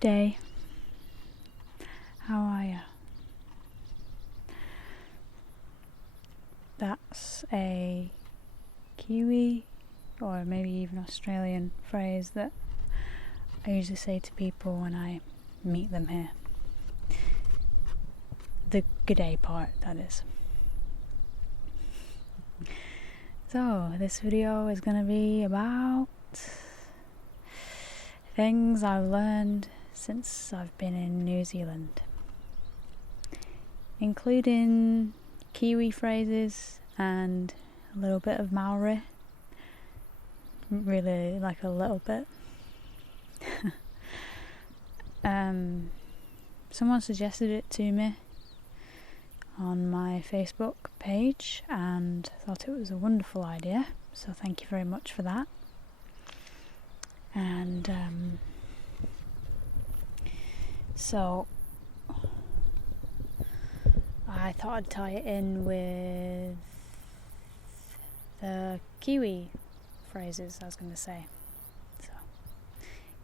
G'day. How are ya? That's a Kiwi or maybe even Australian phrase that I usually say to people when I meet them here. The g'day part, that is. So, this video is going to be about things I've learned since I've been in New Zealand, including Kiwi phrases and a little bit of Māori. Really, like a little bit. Someone suggested it to me on my Facebook page and thought it was a wonderful idea, so thank you very much for that. And so I thought I'd tie it in with the Kiwi phrases I was going to say. So,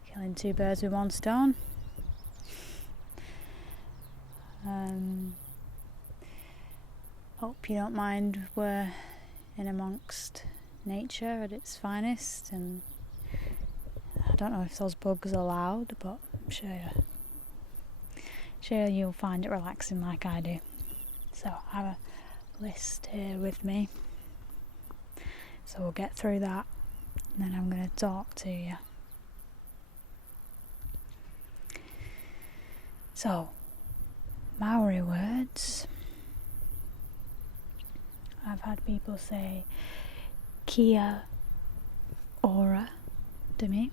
killing two birds with one stone. Hope you don't mind we're in amongst nature at its finest, and I don't know if those bugs are loud, but I'm sure you'll find it relaxing like I do. So I have a list here with me, so we'll get through that and then I'm going to talk to you. So, Maori words. I've had people say kia ora to me.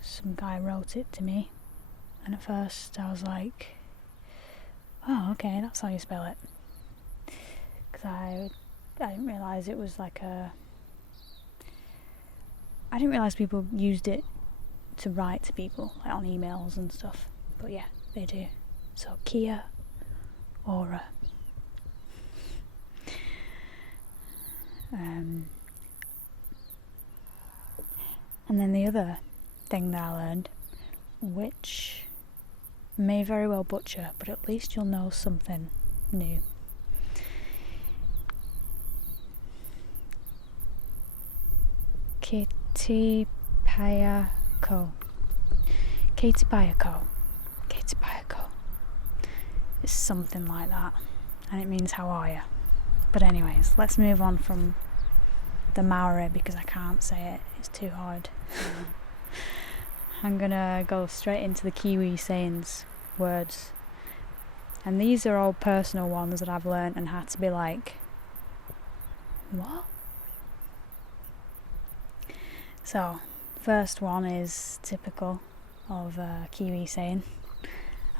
Some guy wrote it to me, and at first I was like, oh, okay, that's how you spell it, because I didn't realise it was like I didn't realise people used it to write to people, like on emails and stuff, but yeah, they do. So kia ora. And then the other thing that I learned, which may very well butcher, but at least you'll know something new. Kiti payako. Kiti payako. Kiti payako. It's something like that, and it means how are you. But anyways, let's move on from the Maori because I can't say it, it's too hard. I'm gonna go straight into the Kiwi sayings words, and these are all personal ones that I've learnt and had to be like, what? So, first one is typical of Kiwi saying,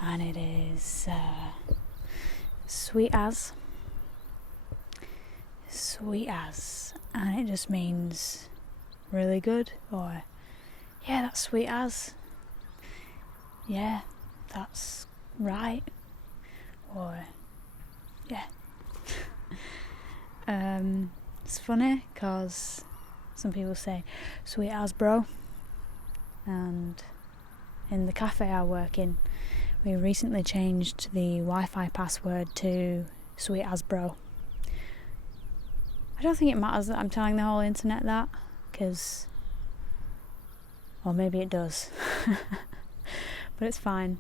and it is sweet as, and it just means really good, or yeah, that's sweet as, yeah, that's right, or yeah. It's funny because some people say sweet as bro, and in the cafe I work in, we recently changed the Wi-Fi password to sweet as bro. I don't think it matters that I'm telling the whole internet that, because, or maybe it does, but it's fine,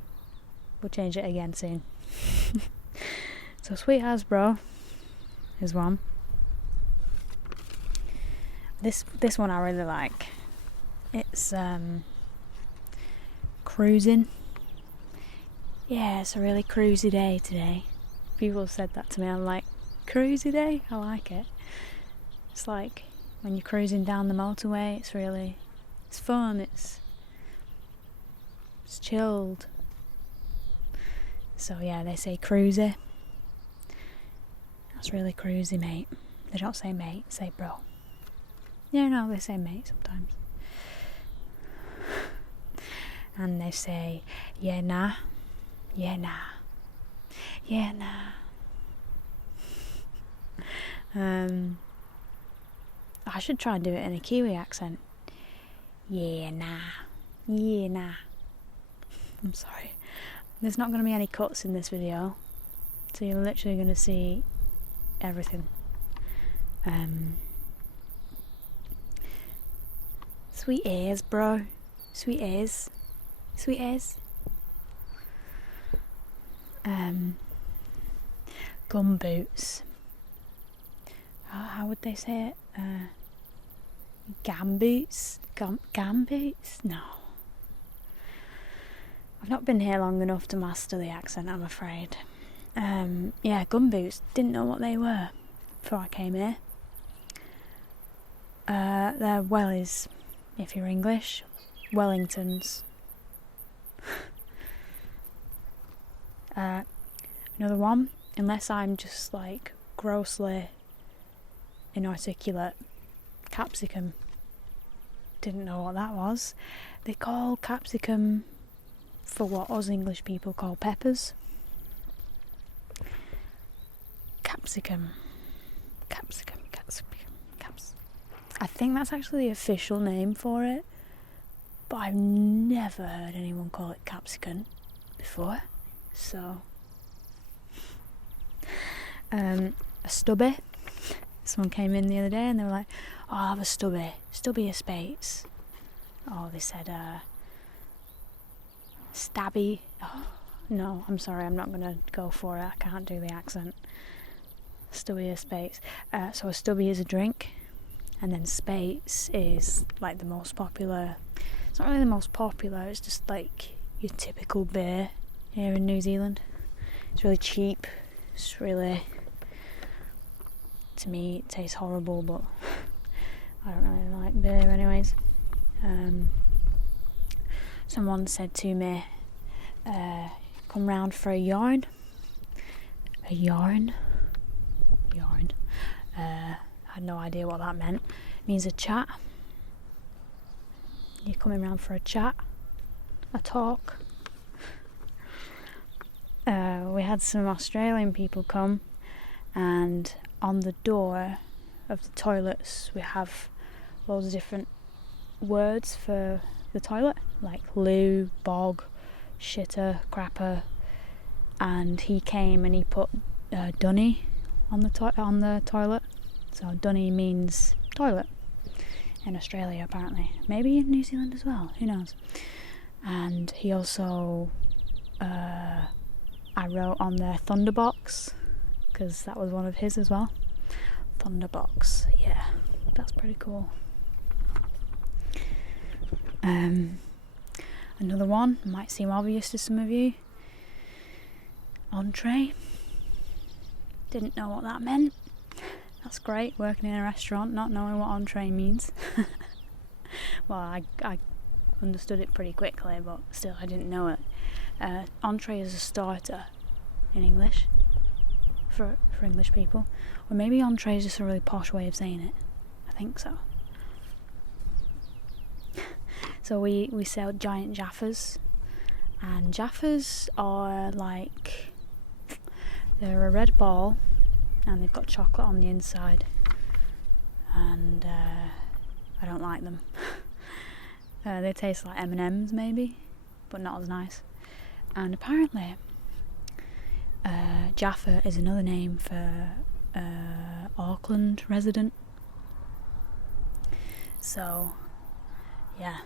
we'll change it again soon. So sweet as bro is one. This one I really like. It's cruising. Yeah, it's a really cruisy day today. People have said that to me. I'm like, cruisy day? I like it. It's like when you're cruising down the motorway, it's fun, it's chilled. So yeah, they say cruisy. That's really cruisy, mate. They don't say mate, they say bro. Yeah, no, they say mate sometimes. And they say, yeah, nah. Yeah, nah. Yeah, nah. I should try and do it in a Kiwi accent. Yeah, nah. Yeah, nah. I'm sorry. There's not going to be any cuts in this video, so you're literally going to see everything. Sweet ears, bro. Sweet ears. Sweet ears. Gum boots. How would they say it? Gam boots? Gam boots? No. I've not been here long enough to master the accent, I'm afraid. Yeah, gum boots. Didn't know what they were before I came here. They're wellies, if you're English. Wellingtons. Another one, unless I'm just like grossly inarticulate, capsicum. Didn't know what that was. They call capsicum for what us English people call peppers. Capsicum. I think that's actually the official name for it, but I've never heard anyone call it capsicum before. So, a stubby. Someone came in the other day and they were like, "Oh, I'll have a stubby of spates." Oh, they said stabby. Oh, no, I'm sorry, I'm not gonna go for it. I can't do the accent. Stubby of spates. So a stubby is a drink, and then spates is like the most popular. It's not really the most popular. It's just like your typical beer here in New Zealand. It's really cheap. It's really, to me, it tastes horrible, but I don't really like beer anyways. Someone said to me, come round for a yarn. A yarn? Yarn. I had no idea what that meant. It means a chat. You're coming round for a chat, a talk. We had some Australian people come, and on the door of the toilets we have loads of different words for the toilet, like loo, bog, shitter, crapper, and he came and he put dunny on the toilet. So dunny means toilet in Australia apparently, maybe in New Zealand as well, who knows. And he also I wrote on there Thunderbox, because that was one of his as well. Thunderbox, yeah, that's pretty cool. Another one might seem obvious to some of you. Entree. Didn't know what that meant. That's great, working in a restaurant, not knowing what entree means. Well, I understood it pretty quickly, but still I didn't know it. Entree is a starter in English for English people, or maybe entree is just a really posh way of saying it. I think so. So we sell giant Jaffas, and Jaffas are like, they're a red ball and they've got chocolate on the inside, and I don't like them. They taste like M&Ms maybe, but not as nice. And apparently Jaffa is another name for Auckland resident. So yeah.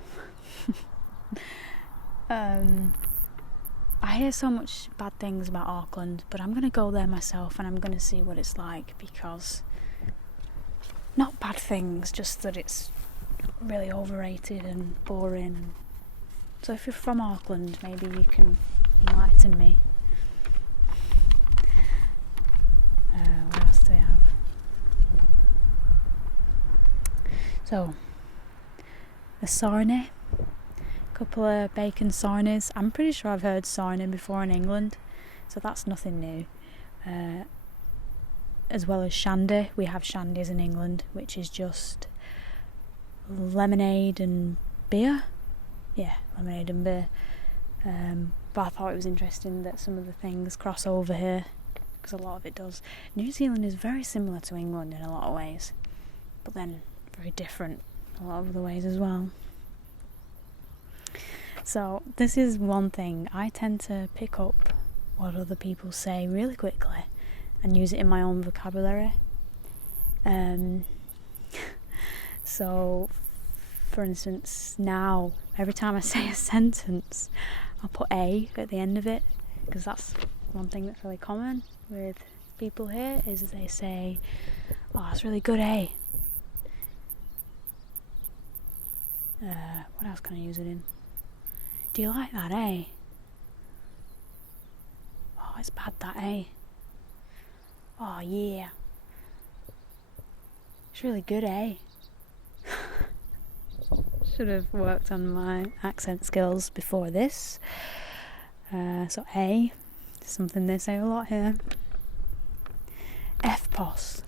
I hear so much bad things about Auckland, but I'm going to go there myself and I'm going to see what it's like, because not bad things, just that it's really overrated and boring. So if you're from Auckland, maybe you can enlighten me. What else do we have? So, a sarnie. Couple of bacon sarnies. I'm pretty sure I've heard sarnie before in England, so that's nothing new. As well as shandy. We have shandies in England, which is just lemonade and beer. Yeah, lemonade and beer. But I thought it was interesting that some of the things cross over here, because a lot of it does. New Zealand is very similar to England in a lot of ways, but then very different a lot of the ways as well. So this is one thing. I tend to pick up what other people say really quickly and use it in my own vocabulary. So, for instance, now every time I say a sentence, I'll put a at the end of it, because that's one thing that's really common with people here, is they say, "Oh, it's really good, eh?" What else can I use it in? "Do you like that, eh?" "Oh, it's bad, that, eh?" "Oh, yeah. It's really good, eh?" Should have worked on my accent skills before this. So A, something they say a lot here. FPOS.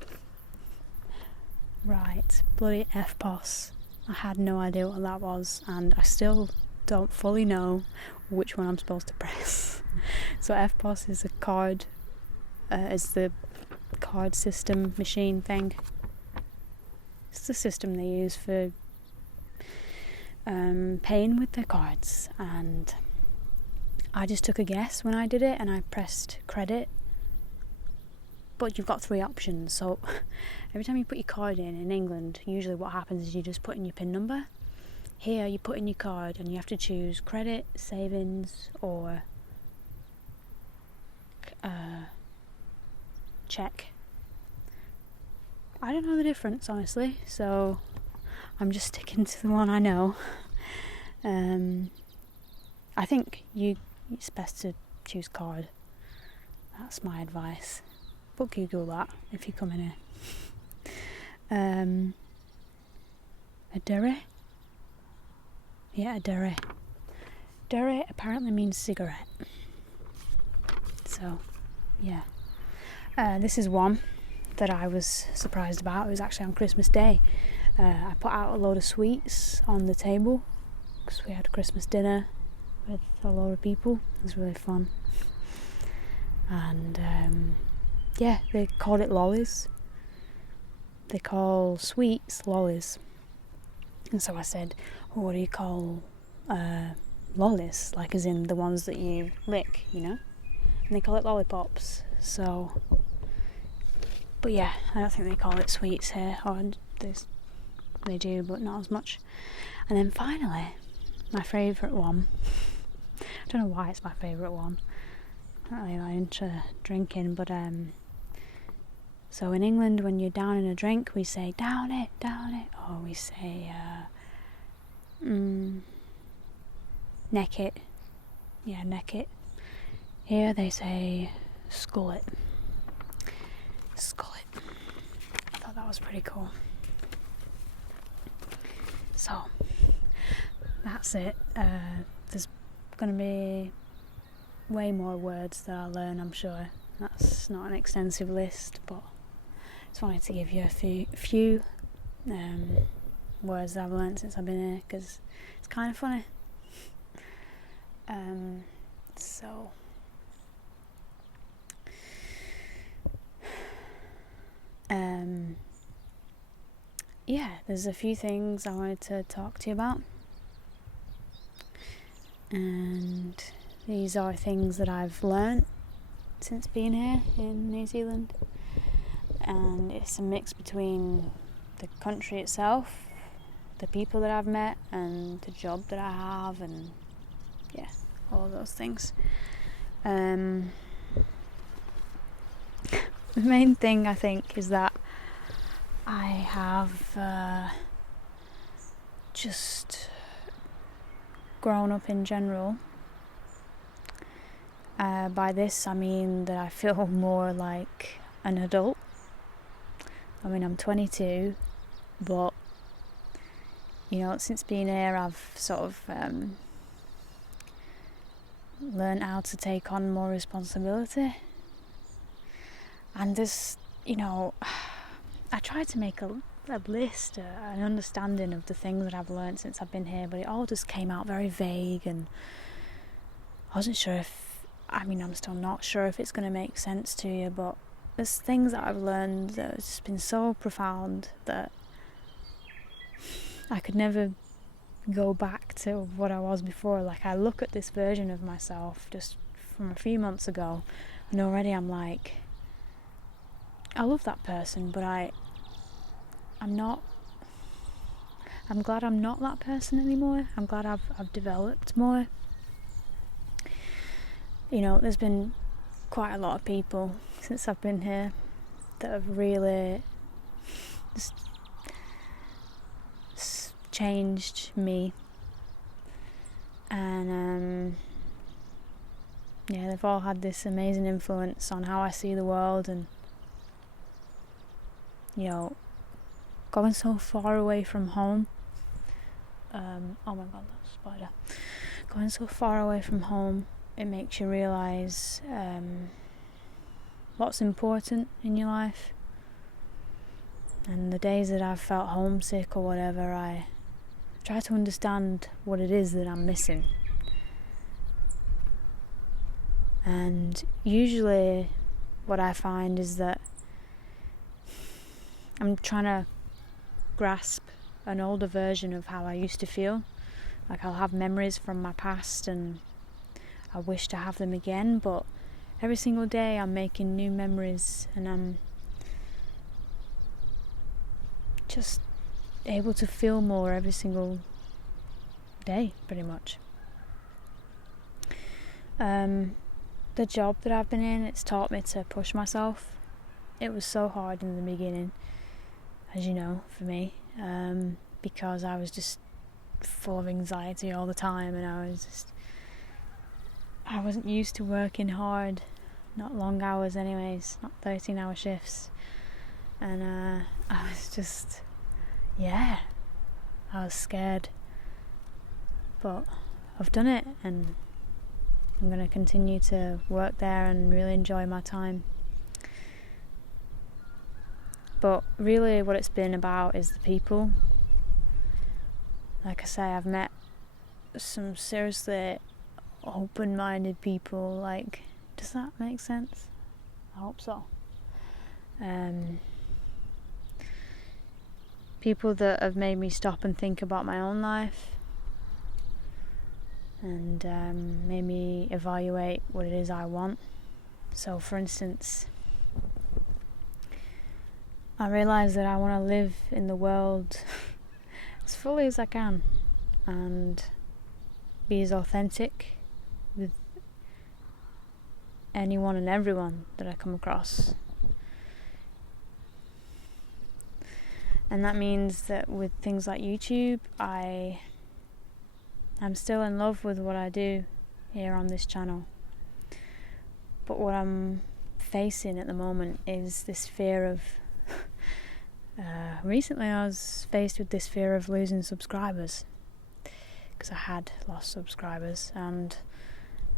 Right, bloody FPOS. I had no idea what that was, and I still don't fully know which one I'm supposed to press. So FPOS is the card system machine thing. It's the system they use for paying with their cards, and I just took a guess when I did it and I pressed credit. But you've got 3 options, so every time you put your card in England, usually what happens is you just put in your PIN number. Here you put in your card and you have to choose credit, savings, or check. I don't know the difference, honestly, so I'm just sticking to the one I know. I think it's best to choose card. That's my advice. But Google that if you come in here. A durry? Yeah, a durry. Durry apparently means cigarette. So, yeah. This is one that I was surprised about. It was actually on Christmas Day. I put out a load of sweets on the table because we had a Christmas dinner with a lot of people. It was really fun. And yeah, they called it lollies. They call sweets lollies. And so I said, well, what do you call lollies? Like as in the ones that you lick, you know? And they call it lollipops. So, but yeah, I don't think they call it sweets here. Or they do, but not as much. And then finally, my favourite one. I don't know why it's my favourite one. I'm not really into drinking, but so in England, when you're down in a drink, we say down it, or we say neck it. Yeah, neck it. Here they say skull it. Skull it. I thought that was pretty cool. So that's it. There's going to be way more words that I'll learn, I'm sure. That's not an extensive list, but just wanted to give you a few words that I've learned since I've been here, because it's kind of funny. So yeah, there's a few things I wanted to talk to you about, and these are things that I've learnt since being here in New Zealand, and it's a mix between the country itself, the people that I've met, and the job that I have, and yeah, all those things. The main thing I think is that I have just grown up in general. By this I mean that I feel more like an adult. I mean, I'm 22, but you know, since being here I've sort of learned how to take on more responsibility. And this, you know, I tried to make a list, an understanding of the things that I've learned since I've been here, but it all just came out very vague, and I wasn't sure I'm still not sure if it's going to make sense to you, but there's things that I've learned that have just been so profound that I could never go back to what I was before. Like, I look at this version of myself just from a few months ago, and already I'm like, I love that person, but I'm glad I'm not that person anymore. I'm glad I've developed more. You know, there's been quite a lot of people since I've been here that have really just changed me, and yeah, they've all had this amazing influence on how I see the world. And you know, going so far away from home, oh my god, that spider. Going so far away from home, it makes you realise what's important in your life. And the days that I've felt homesick or whatever, I try to understand what it is that I'm missing. And usually what I find is that I'm trying to grasp an older version of how I used to feel. Like, I'll have memories from my past and I wish to have them again, but every single day I'm making new memories, and I'm just able to feel more every single day, pretty much. The job that I've been in, it's taught me to push myself. It was so hard in the beginning, as you know, for me, because I was just full of anxiety all the time, and I wasn't used to working hard, not long hours anyways, not 13-hour shifts, and I was just, I was scared, but I've done it, and I'm going to continue to work there and really enjoy my time. But really what it's been about is the people. Like I say, I've met some seriously open-minded people. Like, does that make sense? I hope so. People that have made me stop and think about my own life, and made me evaluate what it is I want. So, for instance, I realised that I want to live in the world as fully as I can and be as authentic with anyone and everyone that I come across. And that means that with things like YouTube, I'm still in love with what I do here on this channel. But what I'm facing at the moment is this fear of recently I was faced with this fear of losing subscribers, because I had lost subscribers, and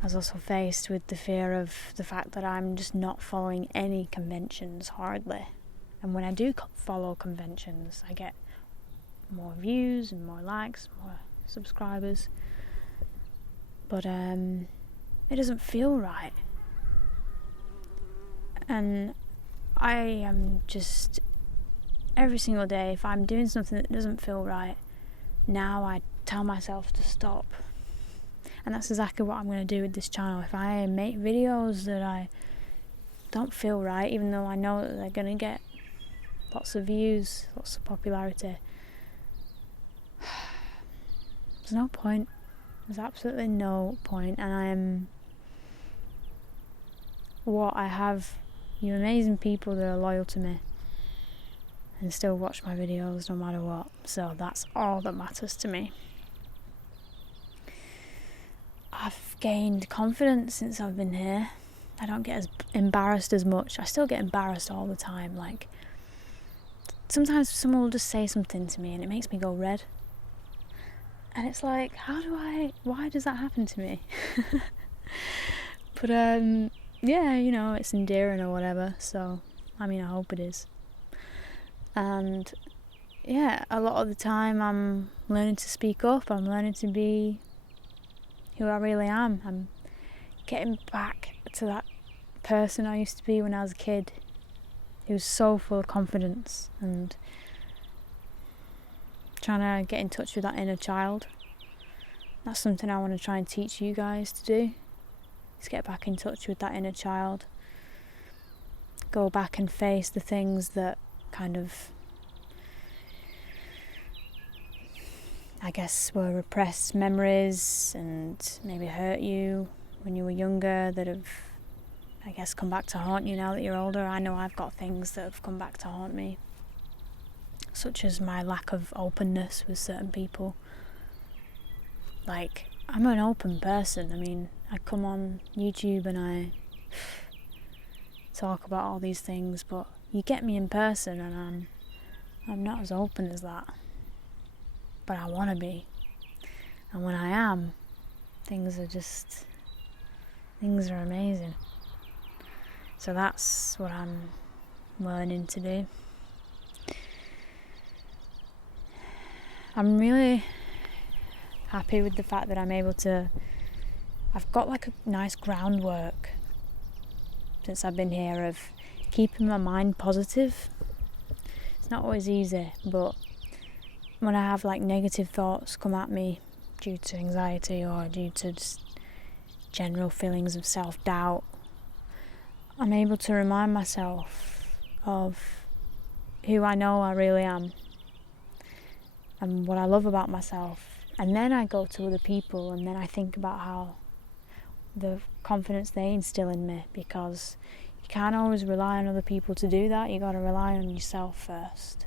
I was also faced with the fear of the fact that I'm just not following any conventions, hardly. And when I do follow conventions, I get more views and more likes, more subscribers, but it doesn't feel right. And I am just, every single day, if I'm doing something that doesn't feel right, now I tell myself to stop. And that's exactly what I'm going to do with this channel. If I make videos that I don't feel right, even though I know that they're going to get lots of views, lots of popularity, there's no point. There's absolutely no point. And I have you amazing people that are loyal to me and still watch my videos no matter what. So that's all that matters to me. I've gained confidence since I've been here. I don't get as embarrassed as much. I still get embarrassed all the time. Like, sometimes someone will just say something to me and it makes me go red. And it's like, why does that happen to me? But yeah, you know, it's endearing or whatever. So, I mean, I hope it is. And yeah, a lot of the time I'm learning to speak up. I'm learning to be who I really am. I'm getting back to that person I used to be when I was a kid, who was so full of confidence and trying to get in touch with that inner child. That's something I want to try and teach you guys to do, is get back in touch with that inner child. Go back and face the things that kind of, I guess, were repressed memories and maybe hurt you when you were younger, that have, I guess, come back to haunt you now that you're older. I know I've got things that have come back to haunt me, such as my lack of openness with certain people. Like, I'm an open person. I mean, I come on YouTube and I talk about all these things, but you get me in person and I'm not as open as that. But I want to be. And when I am, things are amazing. So that's what I'm learning to do. I'm really happy with the fact that I've got like a nice groundwork since I've been here of keeping my mind positive. It's not always easy, but when I have like negative thoughts come at me due to anxiety or due to just general feelings of self-doubt, I'm able to remind myself of who I know I really am and what I love about myself. And then I go to other people and then I think about how the confidence they instill in me, because you can't always rely on other people to do that. You got to rely on yourself first.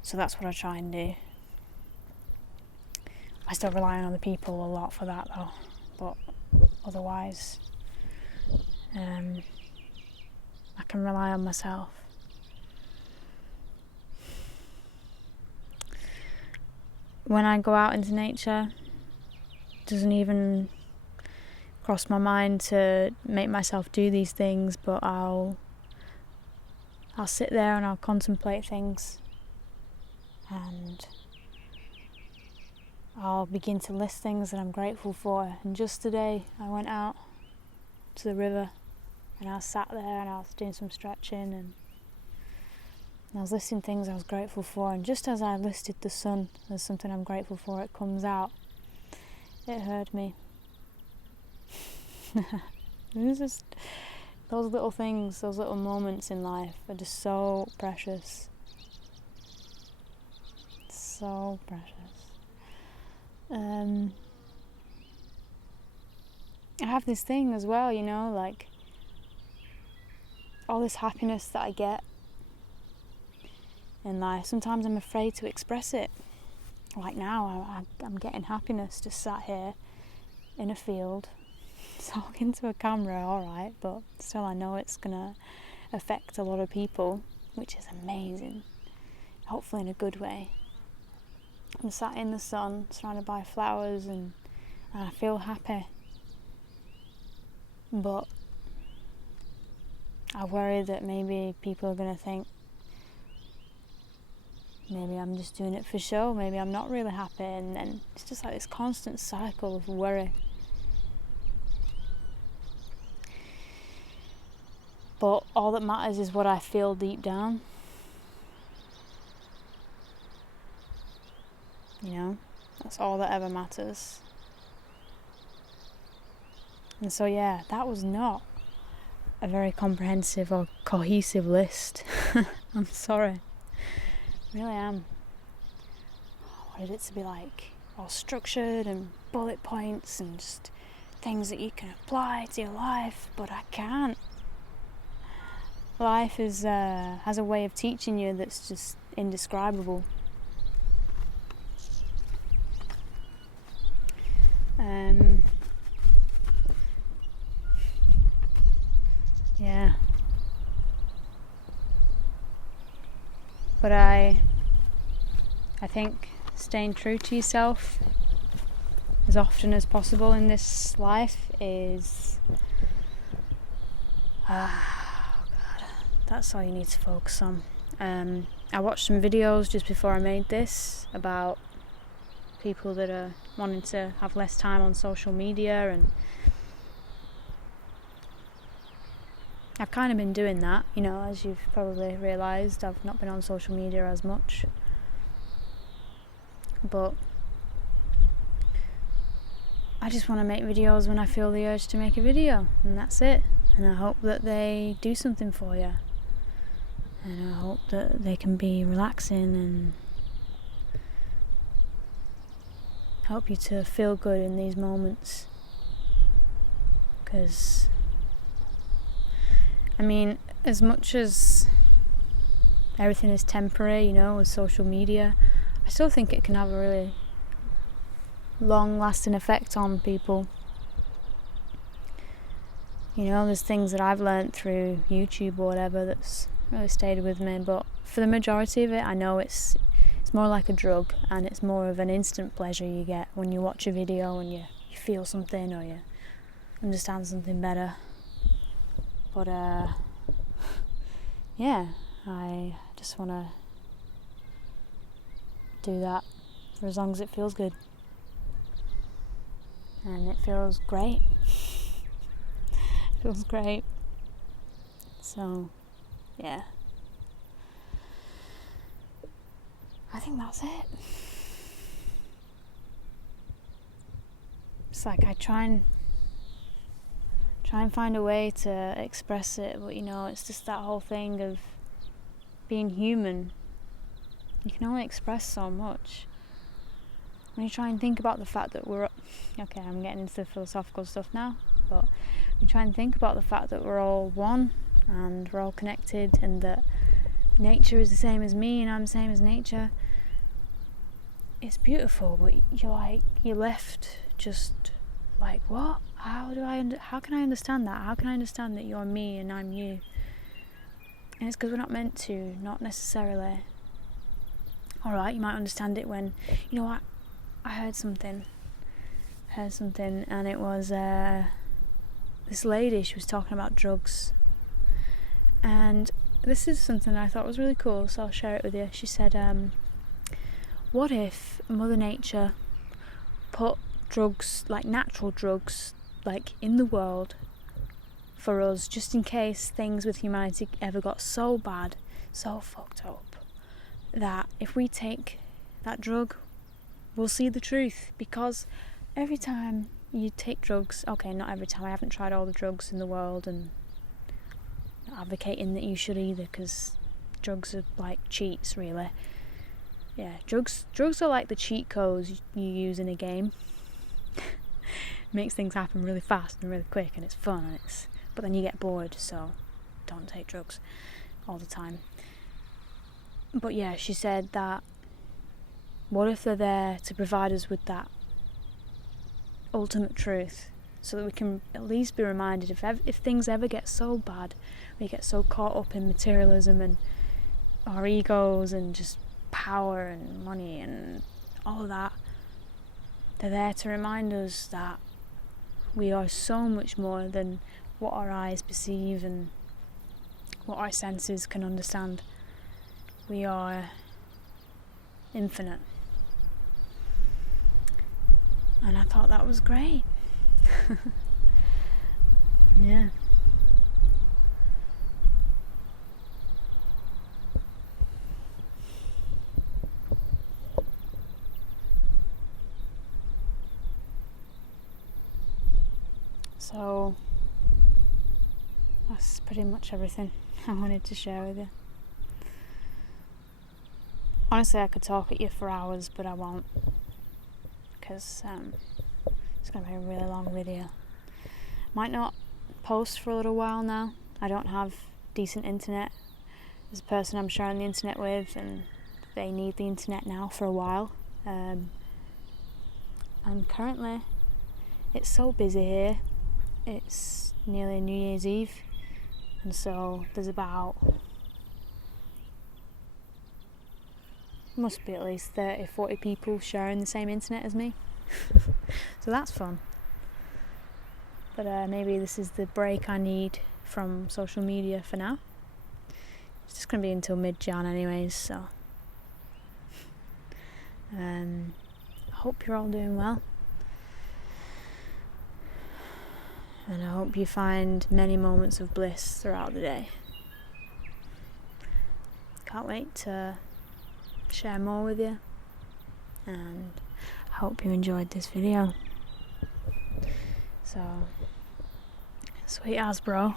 So that's what I try and do. I still rely on other people a lot for that though, but otherwise I can rely on myself. When I go out into nature, it doesn't even cross my mind to make myself do these things, but I'll sit there and I'll contemplate things, and I'll begin to list things that I'm grateful for. And just today I went out to the river and I sat there and I was doing some stretching and I was listing things I was grateful for, and just as I listed the sun as something I'm grateful for, it comes out. It hurt me. It's just those little things, those little moments in life are just so precious. So precious. I have this thing as well, you know, like all this happiness that I get in life, sometimes I'm afraid to express it. Like now, I'm getting happiness just sat here in a field, talking to a camera, alright, but still I know it's gonna affect a lot of people, which is amazing, hopefully in a good way. I'm sat in the sun, surrounded by flowers, and I feel happy. But I worry that maybe people are gonna think maybe I'm just doing it for show, maybe I'm not really happy, and then it's just like this constant cycle of worry. But all that matters is what I feel deep down. You know, that's all that ever matters. And so yeah, that was not a very comprehensive or cohesive list. I'm sorry. I really am. I wanted it to be like all structured and bullet points and just things that you can apply to your life, but I can't. Life is has a way of teaching you that's just indescribable. Yeah. But I think staying true to yourself as often as possible in this life is that's all you need to focus on. I watched some videos just before I made this about people that are wanting to have less time on social media, and I've kind of been doing that, you know, as you've probably realised. I've not been on social media as much. but I just want to make videos when I feel the urge to make a video, and that's it. And I hope that they do something for you, and I hope that they can be relaxing and help you to feel good in these moments. Because, I mean, as much as everything is temporary, you know, with social media, I still think it can have a really long-lasting effect on people. You know, there's things that I've learnt through YouTube or whatever that's really stayed with me, but for the majority of it, I know it's more like a drug, and it's more of an instant pleasure you get when you watch a video and you feel something or you understand something better. But yeah, I just want to do that for as long as it feels good. And it feels great. It feels great. So, yeah. I think that's it. It's like I try and find a way to express it, but you know, it's just that whole thing of being human. You can only express so much. When you try and think about the fact that we're... Okay, I'm getting into the philosophical stuff now, but when you try and think about the fact that we're all one and we're all connected, and that nature is the same as me and I'm the same as nature, it's beautiful, but you're left just like, what? How can I understand that? How can I understand that you're me and I'm you? And it's because we're not meant to, not necessarily. Alright, you might understand it when, you know what, I heard something, and it was this lady. She was talking about drugs, and this is something I thought was really cool, so I'll share it with you. She said, what if Mother Nature put drugs, like natural drugs, like in the world for us, just in case things with humanity ever got so bad, so fucked up, that if we take that drug, we'll see the truth. Because every time you take drugs, okay, not every time, I haven't tried all the drugs in the world, and not advocating that you should either, because drugs are like cheats, really. Yeah, drugs are like the cheat codes you use in a game. Makes things happen really fast and really quick, and it's fun, and but then you get bored, so don't take drugs all the time. But yeah, she said that what if they're there to provide us with that ultimate truth, so that we can at least be reminded if things ever get so bad, we get so caught up in materialism and our egos and just power and money and all of that, they're there to remind us that we are so much more than what our eyes perceive and what our senses can understand. We are infinite. And I thought that was great. Yeah. So that's pretty much everything I wanted to share with you. Honestly, I could talk at you for hours, but I won't, because it's going to be a really long video. Might not post for a little while now. I don't have decent internet. There's a person I'm sharing the internet with, and they need the internet now for a while. And currently, it's so busy here. It's nearly New Year's Eve, and so there's must be at least 30-40 people sharing the same internet as me. So that's fun. But maybe this is the break I need from social media for now. It's just going to be until mid-Jan anyways, so I hope you're all doing well. And I hope you find many moments of bliss throughout the day. Can't wait to share more with you. and I hope you enjoyed this video. So, sweet as bro.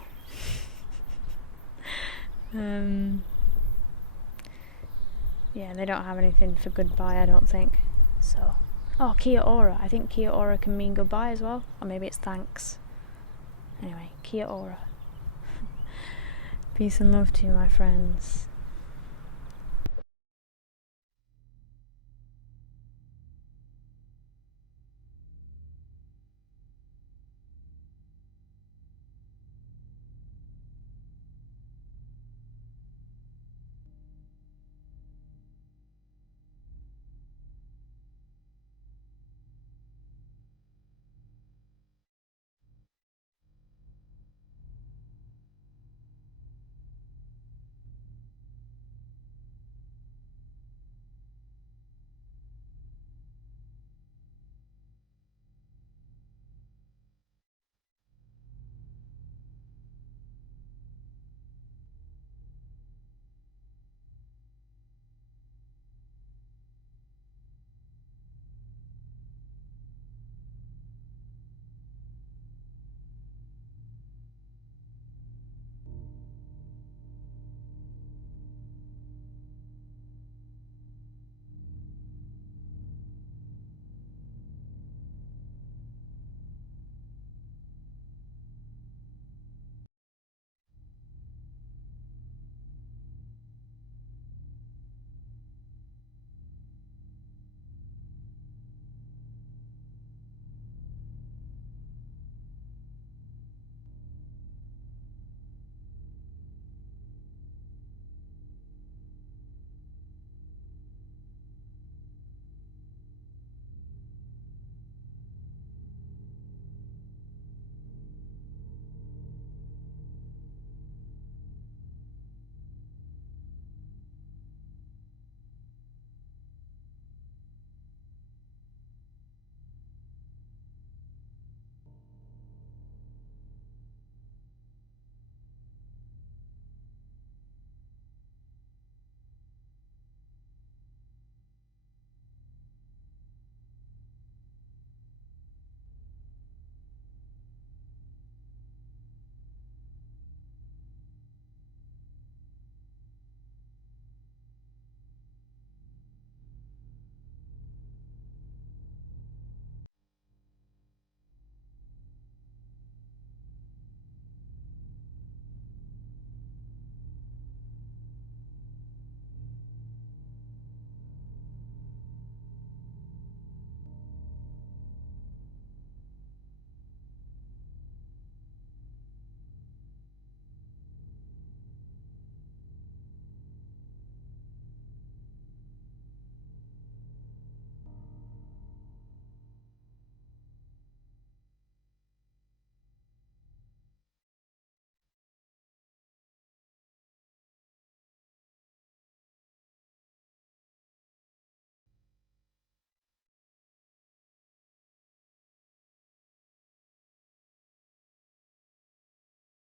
Yeah, they don't have anything for goodbye, I don't think. So, oh, kia ora. I think kia ora can mean goodbye as well, or maybe it's thanks. Anyway, kia ora. Peace and love to you, my friends.